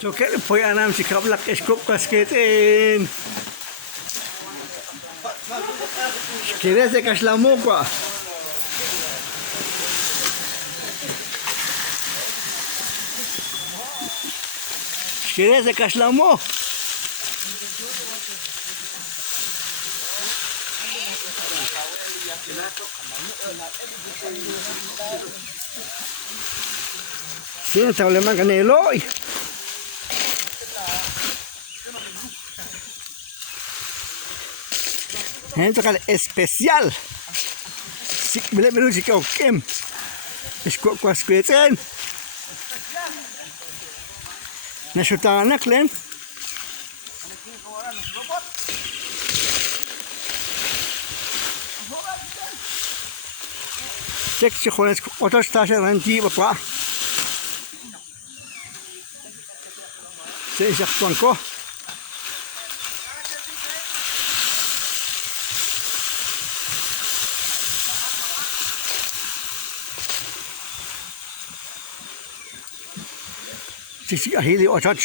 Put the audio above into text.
So kaya po anam si Kablak Eskop kasketin. Kira se kaslamo pa. Kira se kaslamo. Sino tahu lemang kanelo. Esto es especial. Si beli beli si kau kem. Eskuat kuas kueten. Nasuta anak len. Cek si kones otos tasa nanti bapa. Saya isak tuanko. Sisi ahili otot.